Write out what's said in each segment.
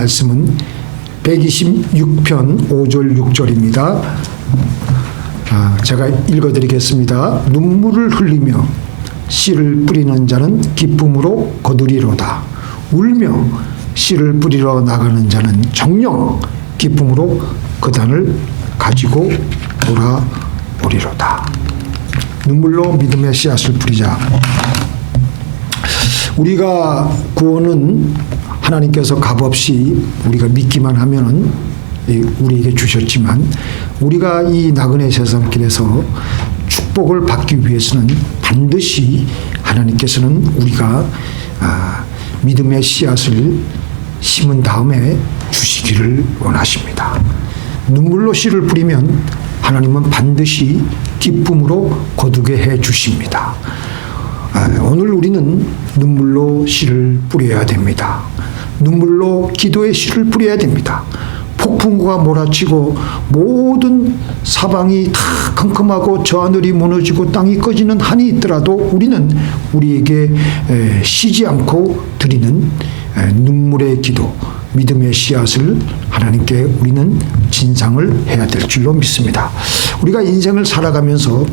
말씀은 126편 5절 6절입니다. 제가 읽어드리겠습니다. 눈물을 흘리며 씨를 뿌리는 자는 기쁨으로 거두리로다. 울며 씨를 뿌리러 나가는 자는 정녕 기쁨으로 그 단을 가지고 돌아오리로다. 눈물로 믿음의 씨앗을 뿌리자. 우리가 구원은 하나님께서 값없이 우리가 믿기만 하면은 우리에게 주셨지만, 우리가 이 나그네 세상길에서 축복을 받기 위해서는 반드시 하나님께서는 우리가 믿음의 씨앗을 심은 다음에 주시기를 원하십니다. 눈물로 씨를 뿌리면 하나님은 반드시 기쁨으로 거두게 해 주십니다. 오늘 우리는 눈물로 씨를 뿌려야 됩니다. 눈물로 기도의 씨를 뿌려야 됩니다. 폭풍우가 몰아치고 모든 사방이 다 컴컴하고 저 하늘이 무너지고 땅이 꺼지는 한이 있더라도 우리는 우리에게 쉬지 않고 드리는 눈물의 기도, 믿음의 씨앗을 하나님께 우리는 진상을 해야 될 줄로 믿습니다. 우리가 인생을 살아가면서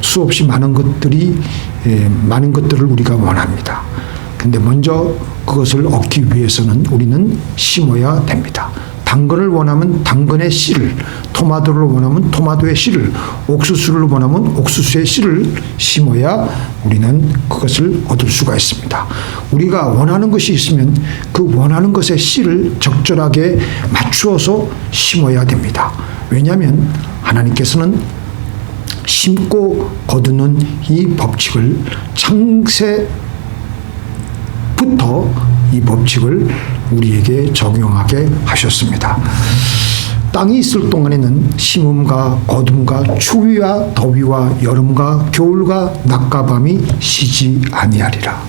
수없이 많은 것들을 우리가 원합니다. 근데 먼저 그것을 얻기 위해서는 우리는 심어야 됩니다. 당근을 원하면 당근의 씨를, 토마토를 원하면 토마토의 씨를, 옥수수를 원하면 옥수수의 씨를 심어야 우리는 그것을 얻을 수가 있습니다. 우리가 원하는 것이 있으면 그 원하는 것의 씨를 적절하게 맞추어서 심어야 됩니다. 왜냐하면 하나님께서는 심고 거두는 이 법칙을 창세부터 이 법칙을 우리에게 적용하게 하셨습니다. 땅이 있을 동안에는 심음과 거둠과 추위와 더위와 여름과 겨울과 낮과 밤이 쉬지 아니하리라.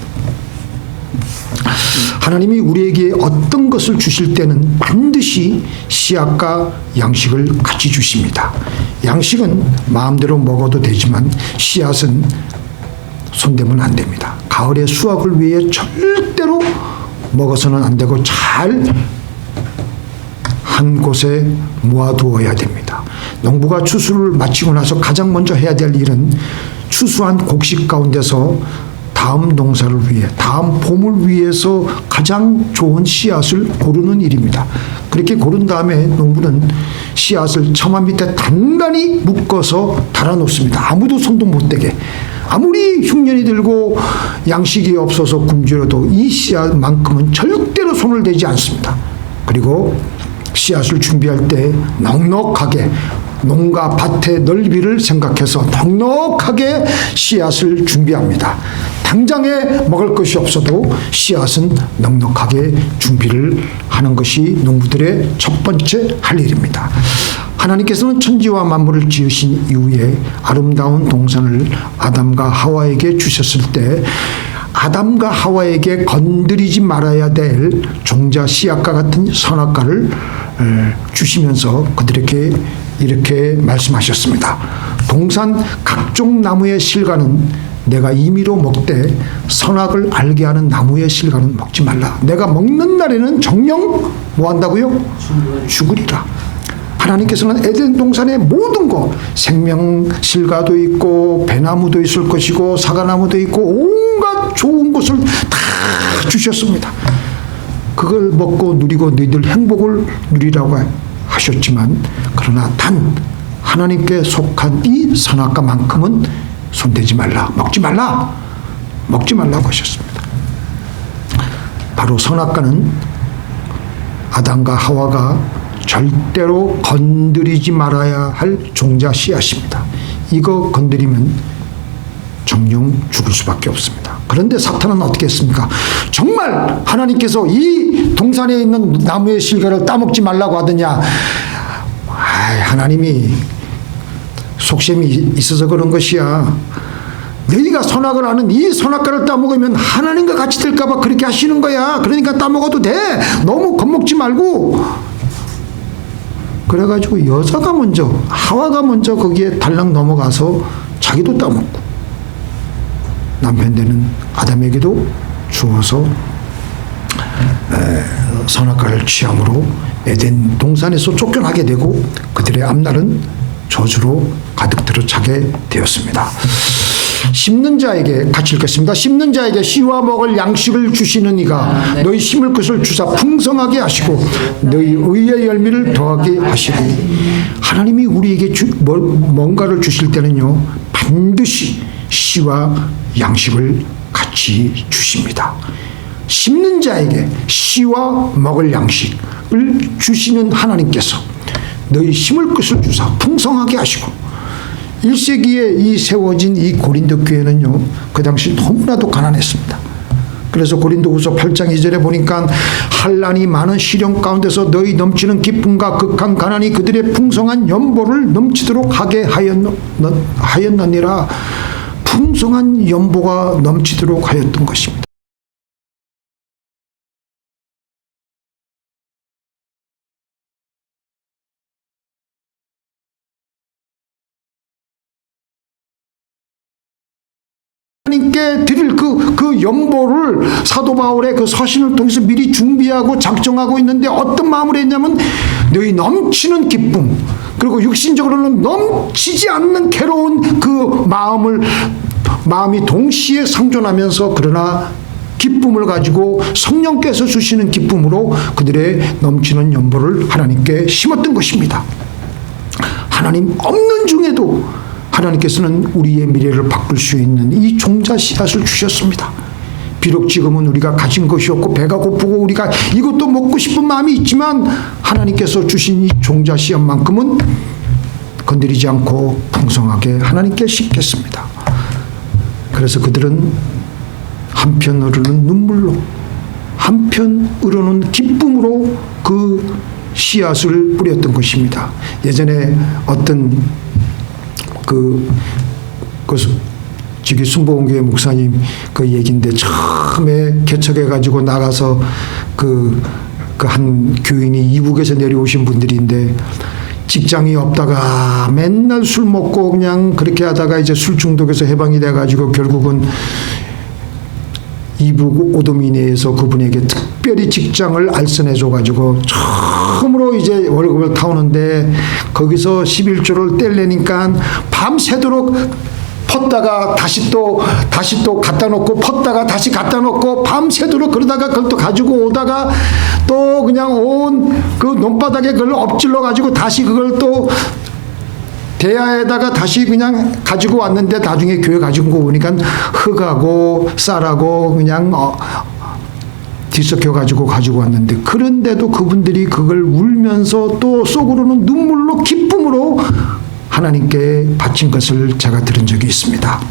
하나님이 우리에게 어떤 것을 주실 때는 반드시 씨앗과 양식을 같이 주십니다. 양식은 마음대로 먹어도 되지만 씨앗은 손대면 안 됩니다. 가을의 수확을 위해 절대로 먹어서는 안 되고 잘 한 곳에 모아두어야 됩니다. 농부가 추수를 마치고 나서 가장 먼저 해야 될 일은 추수한 곡식 가운데서 다음 농사를 위해, 다음 봄을 위해서 가장 좋은 씨앗을 고르는 일입니다. 그렇게 고른 다음에 농부는 씨앗을 처마 밑에 단단히 묶어서 달아놓습니다. 아무도 손도 못 대게. 아무리 흉년이 들고 양식이 없어서 굶주려도 이 씨앗만큼은 절대로 손을 대지 않습니다. 그리고 씨앗을 준비할 때 넉넉하게 농가 밭의 넓이를 생각해서 넉넉하게 씨앗을 준비합니다. 당장에 먹을 것이 없어도 씨앗은 넉넉하게 준비를 하는 것이 농부들의 첫 번째 할 일입니다. 하나님께서는 천지와 만물을 지으신 이후에 아름다운 동산을 아담과 하와에게 주셨을 때 아담과 하와에게 건드리지 말아야 될 종자 씨앗과 같은 선악과를 주시면서 그들에게 이렇게 말씀하셨습니다. 동산 각종 나무의 실과는 내가 임의로 먹되 선악을 알게 하는 나무의 실과는 먹지 말라. 내가 먹는 날에는 정녕 뭐 한다고요? 죽으리라. 하나님께서는 에덴 동산의 모든 것, 생명 실과도 있고 배나무도 있을 것이고 사과나무도 있고 온갖 좋은 것을 다 주셨습니다. 그걸 먹고 누리고 너희들 행복을 누리라고 하셨지만, 그러나 단 하나님께 속한 이 선악과만큼은 손대지 말라, 먹지 말라고 하셨습니다. 바로 선악과는 아담과 하와가 절대로 건드리지 말아야 할 종자 씨앗입니다. 이거 건드리면 정녕 죽을 수밖에 없습니다. 그런데 사탄은 어떻게 했습니까? 정말 하나님께서 이 동산에 있는 나무의 실과를 따먹지 말라고 하더냐? 하나님이 속셈이 있어서 그런 것이야. 너희가 선악을 하는 이 선악과를 따먹으면 하나님과 같이 될까 봐 그렇게 하시는 거야. 그러니까 따먹어도 돼. 너무 겁먹지 말고. 그래가지고 여자가 먼저, 하와가 먼저 거기에 달랑 넘어가서 자기도 따먹고 남편 되는 아담에게도 주어서 선악과를 취함으로 에덴 동산에서 쫓겨나게 되고 그들의 앞날은 저주로 가득 들어차게 되었습니다. 심는 자에게 같이 읽겠습니다. 심는 자에게 씨와 먹을 양식을 주시는 이가 너희 심을 것을 주사 풍성하게 하시고 너희 의의 열매를 더하게 하시고, 하나님이 우리에게 뭔가를 주실 때는요 반드시 씨와 양식을 같이 주십니다. 심는 자에게 씨와 먹을 양식을 주시는 하나님께서 너희 심을 것을 주사 풍성하게 하시고, 1세기에 이 세워진 이 고린도 교회는요 그 당시 너무나도 가난했습니다. 그래서 고린도후서 8장 2절에 보니까 환난이 많은 시련 가운데서 너희 넘치는 기쁨과 극한 가난이 그들의 풍성한 연보를 넘치도록 하게 하였느니라. 풍성한 연보가 넘치도록 하였던 것입니다. 하나님께 드릴 그 연보를 사도 바울의 그 서신을 통해서 미리 준비하고 작정하고 있는데 어떤 마음을 했냐면 너희 넘치는 기쁨, 그리고 육신적으로는 넘치지 않는 괴로운 그 마음이 동시에 상존하면서, 그러나 기쁨을 가지고 성령께서 주시는 기쁨으로 그들의 넘치는 연보를 하나님께 심었던 것입니다. 하나님 없는 중에도 하나님께서는 우리의 미래를 바꿀 수 있는 이 종자 씨앗을 주셨습니다. 비록 지금은 우리가 가진 것이 없고 배가 고프고 우리가 이것도 먹고 싶은 마음이 있지만 하나님께서 주신 이 종자 씨앗만큼은 건드리지 않고 풍성하게 하나님께 심겠습니다. 그래서 그들은 한편으로는 눈물로, 한편으로는 기쁨으로 그 씨앗을 뿌렸던 것입니다. 예전에 어떤 저기 순복음교회 목사님 그 얘기인데, 처음에 개척해가지고 나가서 한 교인이 이북에서 내려오신 분들인데 직장이 없다가 맨날 술 먹고 그냥 그렇게 하다가 이제 술 중독에서 해방이 돼가지고 결국은 이북 오도미네에서 그분에게 특별히 직장을 알선해줘가지고 처음으로 이제 월급을 타오는데 거기서 11조를 떼려니까 밤새도록 펐다가 다시 또 갖다 놓고 펐다가 다시 갖다 놓고 밤새도록 그러다가 그걸 또 가지고 오다가 또 그냥 온 그 논바닥에 그걸 엎질러 가지고 다시 그걸 또 대야에다가 다시 그냥 가지고 왔는데 나중에 교회 가지고 오니까 흙하고 쌀하고 그냥 뒤섞여 가지고 왔는데, 그런데도 그분들이 그걸 울면서 또 속으로는 눈물로 기쁨으로 하나님께 바친 것을 제가 들은 적이 있습니다.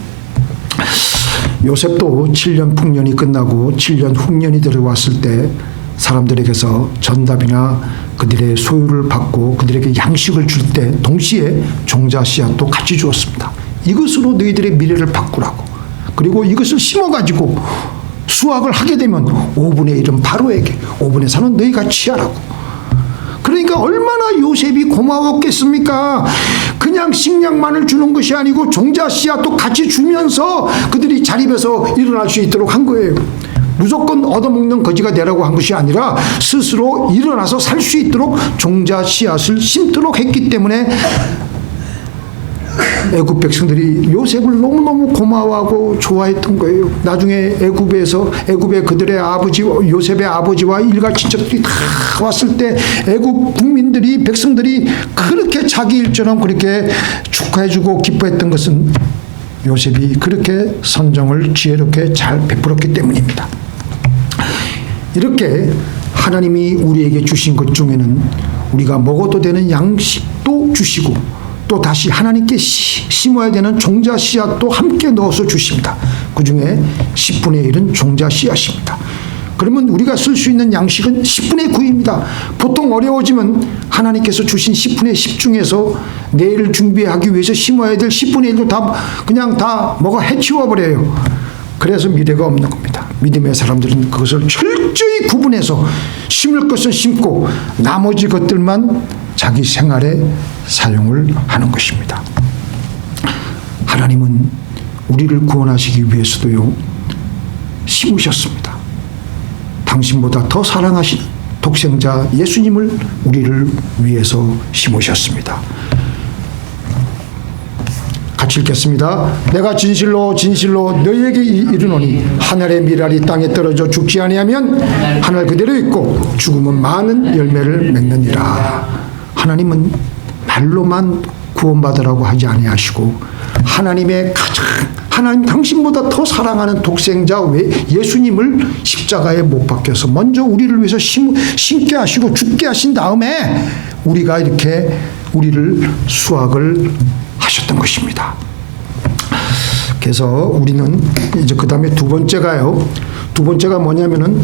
요셉도 7년 풍년이 끝나고 7년 흉년이 들어왔을 때 사람들에게서 전답이나 그들의 소유를 받고 그들에게 양식을 줄 때 동시에 종자 씨앗도 같이 주었습니다. 이것으로 너희들의 미래를 바꾸라고. 그리고 이것을 심어가지고 수확을 하게 되면 5분의 1은 바로에게, 5분의 4는 너희가 취하라고. 그러니까 얼마나 요셉이 고마웠겠습니까? 그냥 식량만을 주는 것이 아니고 종자 씨앗도 같이 주면서 그들이 자립해서 일어날 수 있도록 한 거예요. 무조건 얻어먹는 거지가 되라고 한 것이 아니라 스스로 일어나서 살 수 있도록 종자 씨앗을 심도록 했기 때문에 애굽 백성들이 요셉을 너무너무 고마워하고 좋아했던 거예요. 나중에 애굽에 그들의 아버지, 요셉의 아버지와 일가 친척들이 다 왔을 때 애굽 국민들이, 백성들이 그렇게 자기 일처럼 그렇게 축하해주고 기뻐했던 것은 요셉이 그렇게 선정을 지혜롭게 잘 베풀었기 때문입니다. 이렇게 하나님이 우리에게 주신 것 중에는 우리가 먹어도 되는 양식도 주시고 또 다시 하나님께 심어야 되는 종자 씨앗도 함께 넣어서 주십니다. 그 중에 10분의 1은 종자 씨앗입니다. 그러면 우리가 쓸 수 있는 양식은 10분의 9입니다. 보통 어려워지면 하나님께서 주신 10분의 10 중에서 내일 준비하기 위해서 심어야 될 10분의 1도 그냥 다 먹어 해치워버려요. 그래서 미래가 없는 겁니다. 믿음의 사람들은 그것을 철저히 구분해서 심을 것은 심고 나머지 것들만 자기 생활에 사용을 하는 것입니다. 하나님은 우리를 구원하시기 위해서도요, 심으셨습니다. 당신보다 더 사랑하시는 독생자 예수님을 우리를 위해서 심으셨습니다. 같이 읽겠습니다. 내가 진실로 진실로 너희에게 이르노니 하늘의 밀알이 땅에 떨어져 죽지 아니하면 하늘 그대로 있고 죽으면 많은 열매를 맺느니라. 하나님은 말로만 구원받으라고 하지 아니하시고 하나님 당신보다 더 사랑하는 독생자 예수님을 십자가에 못 박혀서 먼저 우리를 위해서 심게 하시고 죽게 하신 다음에 우리가 이렇게 우리를 수확을 하셨던 것입니다. 그래서 우리는 이제 그 다음에 두 번째가요. 두 번째가 뭐냐면은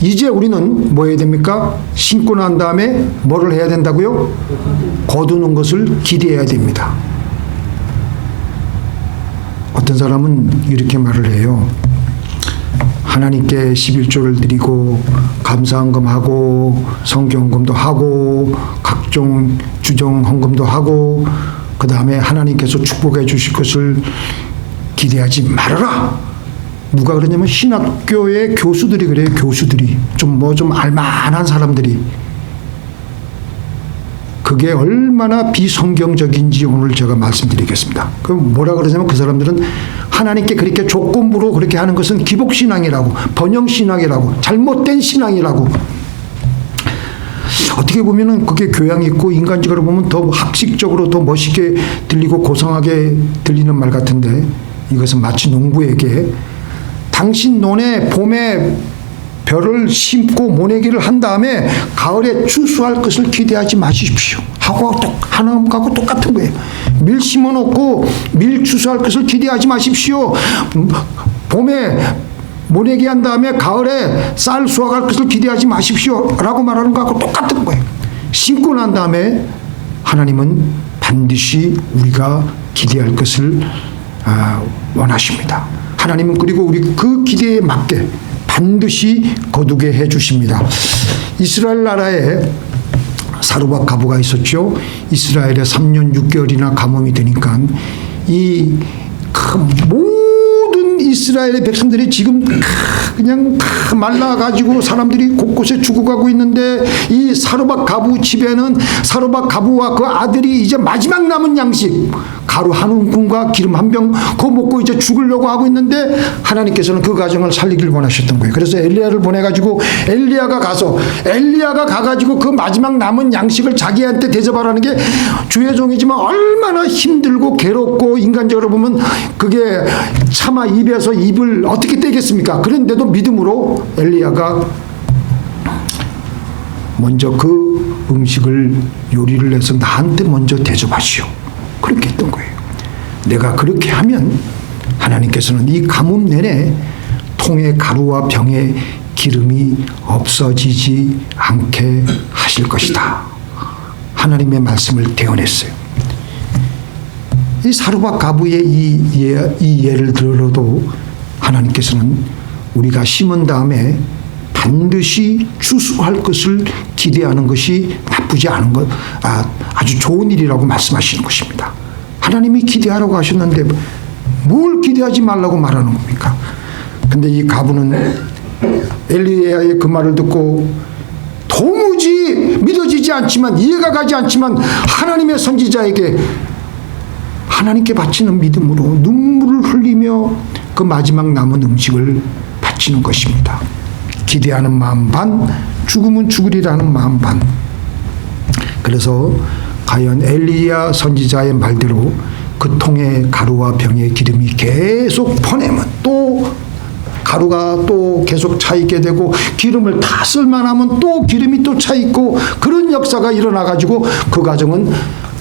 이제 우리는 뭐 해야 됩니까? 신고 난 다음에 뭐를 해야 된다고요? 거두는 것을 기대해야 됩니다. 어떤 사람은 이렇게 말을 해요. 하나님께 11조를 드리고 감사헌금하고 성경헌금도 하고 각종 주정헌금도 하고 그 다음에 하나님께서 축복해 주실 것을 기대하지 말아라. 누가 그러냐면 신학교의 교수들이 그래요. 교수들이 좀 알만한 사람들이. 그게 얼마나 비성경적인지 오늘 제가 말씀드리겠습니다. 그럼 뭐라 그러냐면 그 사람들은 하나님께 그렇게 조건부로 그렇게 하는 것은 기복신앙이라고, 번영신앙이라고, 잘못된 신앙이라고. 어떻게 보면은 그게 교양이 있고 인간적으로 보면 더 학식적으로 더 멋있게 들리고 고상하게 들리는 말 같은데 이것은 마치 농부에게 당신 논에 봄에 벼를 심고 모내기를 한 다음에 가을에 추수할 것을 기대하지 마십시오 하고 하나님하고 똑같은 거예요. 밀 심어놓고 밀 추수할 것을 기대하지 마십시오. 봄에 모내기 한 다음에 가을에 쌀 수확할 것을 기대하지 마십시오 라고 말하는 것하고 똑같은 거예요. 심고 난 다음에 하나님은 반드시 우리가 기대할 것을 원하십니다. 하나님은 그리고 우리 그 기대에 맞게 반드시 거두게 해 주십니다. 이스라엘 나라에 사르밧 가부가 있었죠. 이스라엘에 3년 6개월이나 가뭄이 되니까 이 모든 이스라엘의 백성들이 지금 그냥 다 말라가지고 사람들이 곳곳에 죽어가고 있는데 이 사르밧 가부 집에는 사르밧 가부와 그 아들이 이제 마지막 남은 양식 가루 한 움큼과 기름 한 병 그거 먹고 이제 죽으려고 하고 있는데 하나님께서는 그 가정을 살리길 원하셨던 거예요. 그래서 엘리야를 보내가지고 엘리야가 가가지고 그 마지막 남은 양식을 자기한테 대접하라는 게 주의 종이지만 얼마나 힘들고 괴롭고 인간적으로 보면 그게 차마 입에서 입을 어떻게 떼겠습니까? 그런데도 믿음으로 엘리야가 먼저 그 음식을 요리를 해서 나한테 먼저 대접하시오. 그렇게 했던 거예요. 내가 그렇게 하면 하나님께서는 이 가뭄 내내 통의 가루와 병의 기름이 없어지지 않게 하실 것이다. 하나님의 말씀을 대언했어요. 이 사르밧 가부의 이 예를 들어도 하나님께서는 우리가 심은 다음에 반드시 추수할 것을 기대하는 것이 나쁘지 않은 것, 아주 좋은 일이라고 말씀하시는 것입니다. 하나님이 기대하라고 하셨는데 뭘 기대하지 말라고 말하는 겁니까? 근데 이 가부는 엘리야의 그 말을 듣고 도무지 믿어지지 않지만 이해가 가지 않지만 하나님의 선지자에게 하나님께 바치는 믿음으로 눈물을 흘리며 그 마지막 남은 음식을 바치는 것입니다. 기대하는 마음 반, 죽으면 죽으리라는 마음 반. 그래서 과연 엘리야 선지자의 말대로 그 통에 가루와 병의 기름이 계속 퍼내면 또 가루가 또 계속 차 있게 되고 기름을 다 쓸만 하면 또 기름이 또 차 있고 그런 역사가 일어나 가지고 그 가정은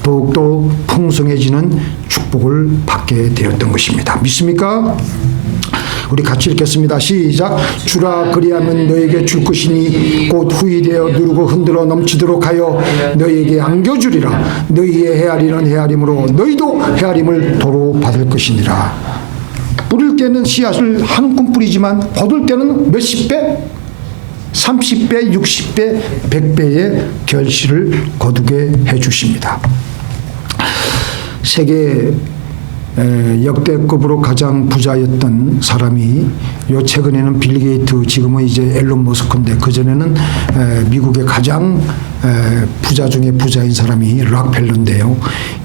더욱더 풍성해지는 축복을 받게 되었던 것입니다. 믿습니까? 우리 같이 읽겠습니다. 시작. 주라 그리하면 너에게 줄 것이니 곧 후이되어 누르고 흔들어 넘치도록 하여 너에게 안겨주리라. 너희의 헤아리는 헤아림으로 너희도 헤아림을 도로 받을 것이니라. 뿌릴 때는 씨앗을 한 움큼 뿌리지만 거둘 때는 몇십 배? 30배, 60배, 100배의 결실을 거두게 해 주십니다. 세계 역대급으로 가장 부자였던 사람이 요 최근에는 빌 게이트, 지금은 이제 앨런 머스크인데 그전에는 미국의 가장 부자 중에 부자인 사람이 락펠러인데요.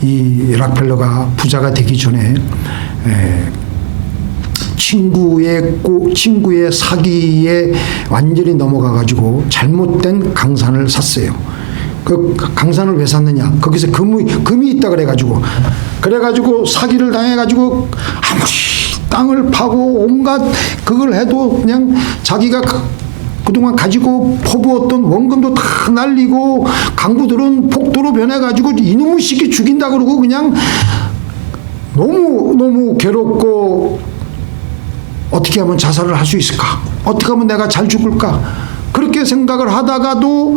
이 락펠러가 부자가 되기 전에 친구의 사기에 완전히 넘어가 가지고 잘못된 강산을 샀어요. 그 강산을 왜 샀느냐? 거기서 금이 있다 그래가지고 사기를 당해가지고 아무리 땅을 파고 온갖 그걸 해도 그냥 자기가 그동안 가지고 퍼부었던 원금도 다 날리고 강부들은 폭도로 변해가지고 이놈의 새끼 죽인다 그러고 그냥 너무 괴롭고 어떻게 하면 자살을 할 수 있을까? 어떻게 하면 내가 잘 죽을까? 그렇게 생각을 하다가도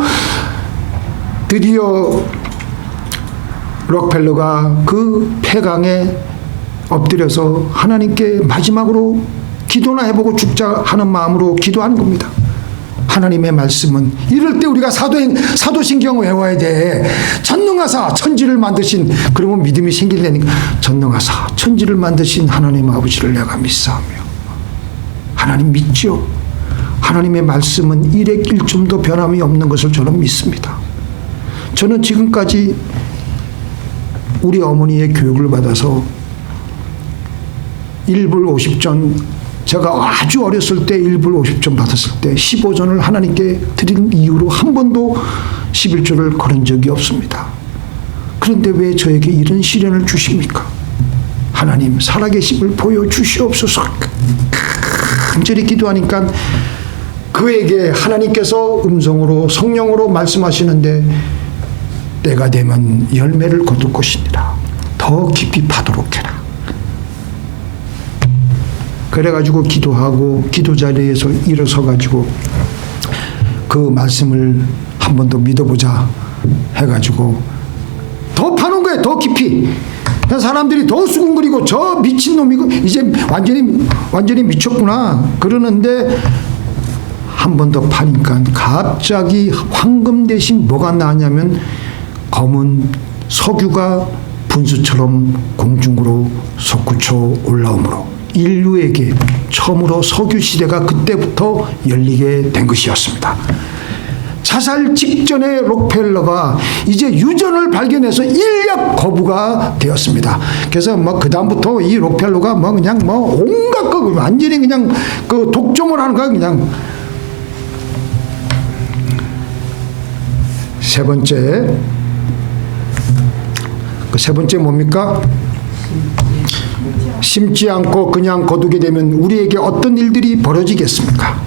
드디어 록펠러가 그 폐강에 엎드려서 하나님께 마지막으로 기도나 해보고 죽자 하는 마음으로 기도하는 겁니다. 하나님의 말씀은 이럴 때 우리가 사도신경을 외워야 돼. 전능하사 천지를 만드신, 그러면 믿음이 생긴다니까. 전능하사 천지를 만드신 하나님 아버지를 내가 믿사오며, 하나님 믿죠. 하나님의 말씀은 일액 일점도 변함이 없는 것을 저는 믿습니다. 저는 지금까지 우리 어머니의 교육을 받아서 1불 50전, 제가 아주 어렸을 때 1불 50전 받았을 때 15전을 하나님께 드린 이후로 한 번도 11조를 걸은 적이 없습니다. 그런데 왜 저에게 이런 시련을 주십니까? 하나님 살아계심을 보여주시옵소서. 간절히 기도하니까 그에게 하나님께서 음성으로 성령으로 말씀하시는데, 때가 되면 열매를 거둘 것이니라. 더 깊이 파도록 해라. 그래가지고 기도하고 기도 자리에서 일어서가지고 그 말씀을 한 번 더 믿어보자 해가지고 더 파는 거예요. 더 깊이. 사람들이 더 수군거리고 저 미친놈이고 이제 완전히 미쳤구나 그러는데, 한 번 더 파니까 갑자기 황금 대신 뭐가 나냐면 검은 석유가 분수처럼 공중으로 솟구쳐 올라오므로 인류에게 처음으로 석유 시대가 그때부터 열리게 된 것이었습니다. 자살 직전에 록펠러가 이제 유전을 발견해서 인력 거부가 되었습니다. 그래서 그 다음부터 이 록펠러가 그냥 온갖 거 완전히 그냥 그 독점을 하는 거야. 그냥 세 번째 뭡니까? 심지 않고 그냥 거두게 되면 우리에게 어떤 일들이 벌어지겠습니까?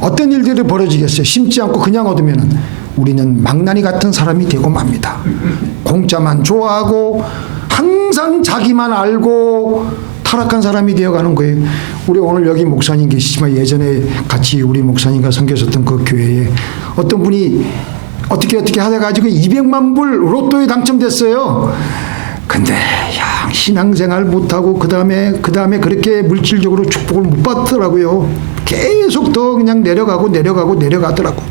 어떤 일들이 벌어지겠어요? 심지 않고 그냥 얻으면 우리는 망나니 같은 사람이 되고 맙니다. 공짜만 좋아하고 항상 자기만 알고 타락한 사람이 되어가는 거예요. 우리 오늘 여기 목사님 계시지만 예전에 같이 우리 목사님과 섬겼었던 그 교회에 어떤 분이 어떻게 하다가지고 200만 불 로또에 당첨됐어요. 근데 신앙생활 못하고 그 다음에 그렇게 물질적으로 축복을 못 받더라고요. 계속 더 그냥 내려가더라고.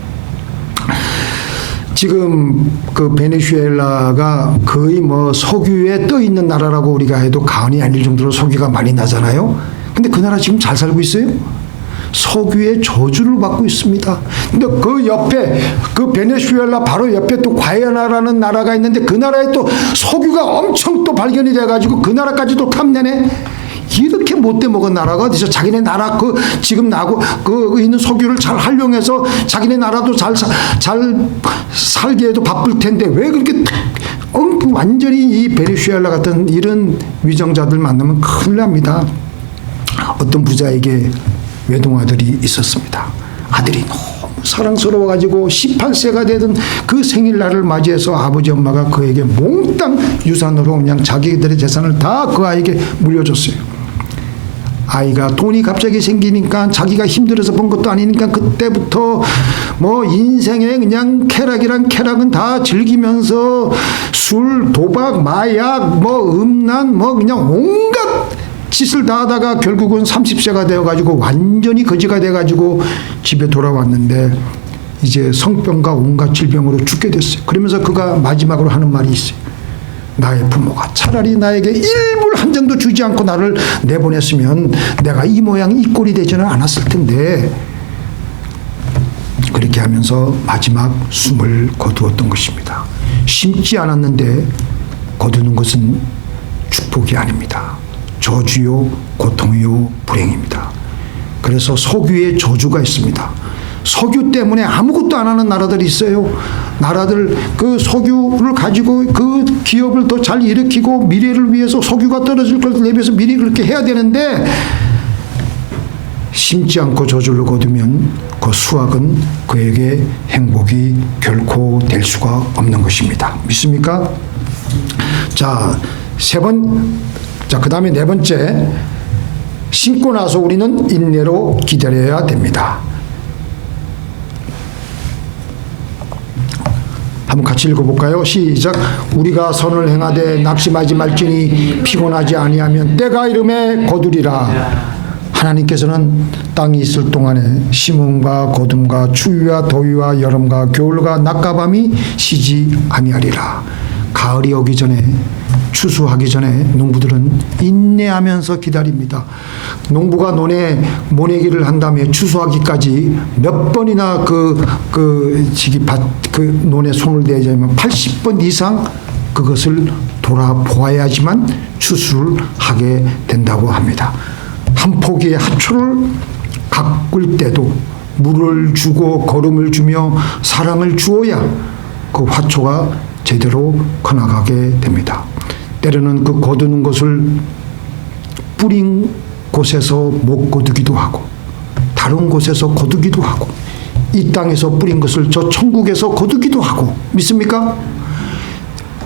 지금 그 베네수엘라가 거의 석유에 떠 있는 나라라고 우리가 해도 과언이 아닐 정도로 석유가 많이 나잖아요. 근데 그 나라 지금 잘 살고 있어요? 석유의 저주를 받고 있습니다. 근데 그 옆에 그 베네수엘라 바로 옆에 또 과이아나라는 나라가 있는데 그 나라에 또 석유가 엄청 또 발견이 돼가지고 그 나라까지도 탐내네. 이렇게 못돼 먹은 나라가 어디서 자기네 나라 지금 나고 있는 석유를 잘 활용해서 자기네 나라도 잘 살게 해도 바쁠 텐데 왜 그렇게 완전히 이 베네수엘라 같은 이런 위정자들 만나면 큰일 납니다. 어떤 부자에게 외동아들이 있었습니다. 아들이 너무 사랑스러워가지고 18세가 되던 그 생일날을 맞이해서 아버지 엄마가 그에게 몽땅 유산으로 그냥 자기들의 재산을 다 그 아이에게 물려줬어요. 아이가 돈이 갑자기 생기니까 자기가 힘들어서 번 것도 아니니까 그때부터 인생에 그냥 쾌락은 다 즐기면서 술, 도박, 마약, 음란, 그냥 온갖 짓을 다 하다가 결국은 30세가 되어가지고 완전히 거지가 돼가지고 집에 돌아왔는데 이제 성병과 온갖 질병으로 죽게 됐어요. 그러면서 그가 마지막으로 하는 말이 있어요. 나의 부모가 차라리 나에게 일불 한 정도 주지 않고 나를 내보냈으면 내가 이 모양 이 꼴이 되지는 않았을 텐데, 그렇게 하면서 마지막 숨을 거두었던 것입니다. 심지 않았는데 거두는 것은 축복이 아닙니다. 저주요, 고통이요, 불행입니다. 그래서 석유의 저주가 있습니다. 석유 때문에 아무것도 안 하는 나라들이 있어요. 나라들 그 석유를 가지고 그 기업을 더 잘 일으키고 미래를 위해서 석유가 떨어질 걸 대비해서 미리 그렇게 해야 되는데, 심지 않고 저주를 거두면 그 수확은 그에게 행복이 결코 될 수가 없는 것입니다. 믿습니까? 자, 그 다음에 네 번째, 심고 나서 우리는 인내로 기다려야 됩니다. 한번 같이 읽어볼까요? 시작. 우리가 선을 행하되 낙심하지 말지니 피곤하지 아니하면 때가 이름에 거두리라. 하나님께서는 땅이 있을 동안에 심음과 거둠과 추위와 더위와 여름과 겨울과 낮과 밤이 쉬지 아니하리라. 가을이 오기 전에, 추수하기 전에 농부들은 인내하면서 기다립니다. 농부가 논에 모내기를 한 다음에 추수하기까지 몇 번이나 그 논에 손을 대자면 80번 이상 그것을 돌아보아야지만 추수를 하게 된다고 합니다. 한 포기의 하초를 가꿀 때도 물을 주고 거름을 주며 사랑을 주어야 그 화초가 제대로 커나가게 됩니다. 때로는 그 거두는 것을 뿌린 곳에서 못 거두기도 하고, 다른 곳에서 거두기도 하고, 이 땅에서 뿌린 것을 저 천국에서 거두기도 하고, 믿습니까?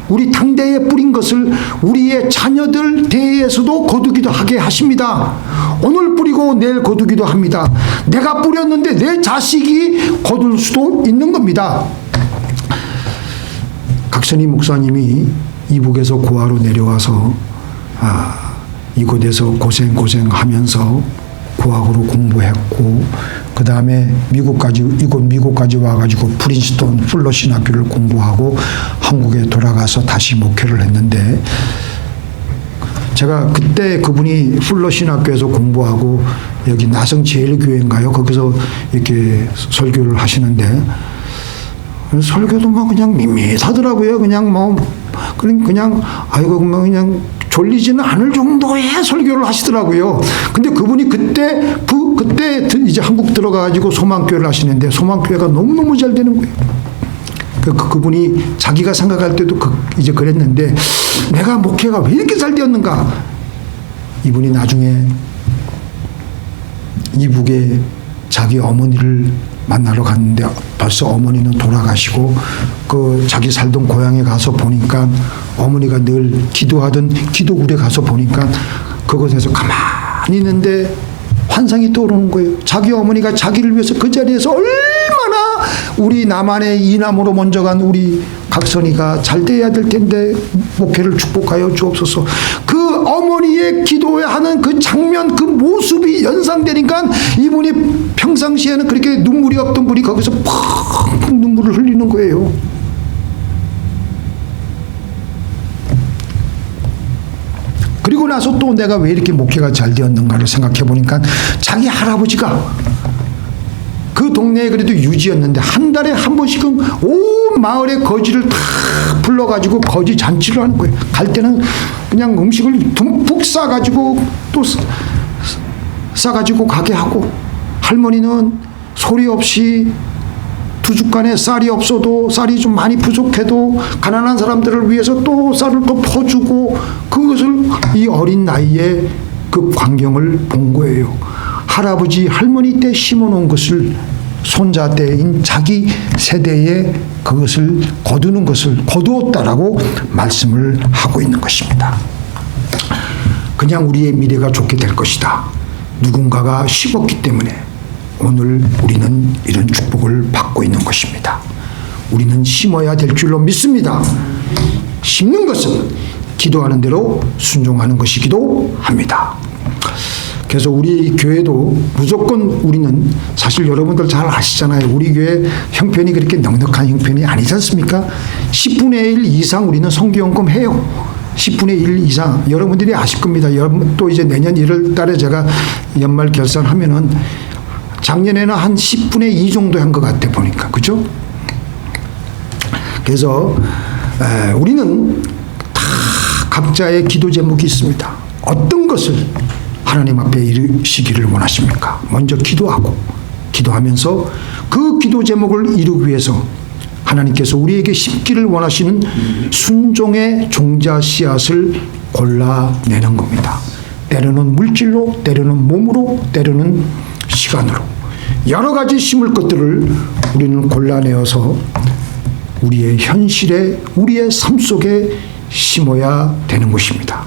우리 당대에 뿌린 것을 우리의 자녀들 대에서도 거두기도 하게 하십니다. 오늘 뿌리고 내일 거두기도 합니다. 내가 뿌렸는데 내 자식이 거둘 수도 있는 겁니다. 각선희 목사님이 이북에서 고아로 내려와서 이곳에서 고생하면서 고학으로 공부했고, 그 다음에 이곳 미국까지 와가지고 프린스턴 플러신 학교를 공부하고 한국에 돌아가서 다시 목회를 했는데, 제가 그때 그분이 플러신 학교에서 공부하고 여기 나성제일교회인가요? 거기서 이렇게 설교를 하시는데, 설교도 뭐 그냥 밋밋하더라고요. 그냥 아이고 그냥 졸리지는 않을 정도의 설교를 하시더라고요. 근데 그분이 그때 이제 한국 들어가가지고 소망교회를 하시는데 소망교회가 너무너무 잘 되는 거예요. 그분이 자기가 생각할 때도 이제 그랬는데, 내가 목회가 왜 이렇게 잘 되었는가? 이분이 나중에 이북에 자기 어머니를 만나러 갔는데 벌써 어머니는 돌아가시고, 그 자기 살던 고향에 가서 보니까 어머니가 늘 기도하던 기도굴에 가서 보니까 그곳에서 가만히 있는데 환상이 떠오르는 거예요. 자기 어머니가 자기를 위해서 그 자리에서 얼마나 우리 남한의 이남으로 먼저 간 우리 각선이가 잘 돼야 될 텐데 목회를 축복하여 주옵소서. 그 어머니의 기도에 하는 그 장면, 그 모습이 연상되니까 이분이 평상시에는 그렇게 눈물이 없던 분이 거기서 팍 눈물을 흘리는 거예요. 그리고 나서 또 내가 왜 이렇게 목회가 잘 되었는가를 생각해 보니까, 자기 할아버지가 그 동네에 그래도 유지였는데 한 달에 한 번씩은 온 마을의 거지를 다 불러가지고 거지 잔치를 하는 거예요. 갈 때는 그냥 음식을 듬뿍 싸가지고 또 싸가지고 가게 하고, 할머니는 소리 없이 두 줍간에 쌀이 없어도, 쌀이 좀 많이 부족해도 가난한 사람들을 위해서 또 쌀을 또 퍼주고, 그것을 이 어린 나이에 그 광경을 본 거예요. 할아버지 할머니 때 심어놓은 것을 손자 때인 자기 세대에 그것을 거두는 것을 거두었다라고 말씀을 하고 있는 것입니다. 그냥 우리의 미래가 좋게 될 것이다. 누군가가 심었기 때문에 오늘 우리는 이런 축복을 받고 있는 것입니다. 우리는 심어야 될 줄로 믿습니다. 심는 것은 기도하는 대로 순종하는 것이기도 합니다. 그래서 우리 교회도 무조건 우리는 사실 여러분들 잘 아시잖아요. 우리 교회 형편이 그렇게 넉넉한 형편이 아니지 않습니까? 10분의 1 이상 우리는 성교연금 해요. 10분의 1 이상. 여러분들이 아실 겁니다. 또 이제 내년 1월 달에 제가 연말 결산하면은 작년에는 한 10분의 2 정도 한 것 같아 보니까. 그죠? 그래서 우리는 다 각자의 기도 제목이 있습니다. 어떤 것을 하나님 앞에 이루시기를 원하십니까? 먼저 기도하면서 그 기도 제목을 이루기 위해서 하나님께서 우리에게 심기를 원하시는 순종의 종자 씨앗을 골라내는 겁니다. 때로는 물질로, 때로는 몸으로, 때로는 시간으로 여러 가지 심을 것들을 우리는 골라내어서 우리의 현실에, 우리의 삶 속에 심어야 되는 것입니다.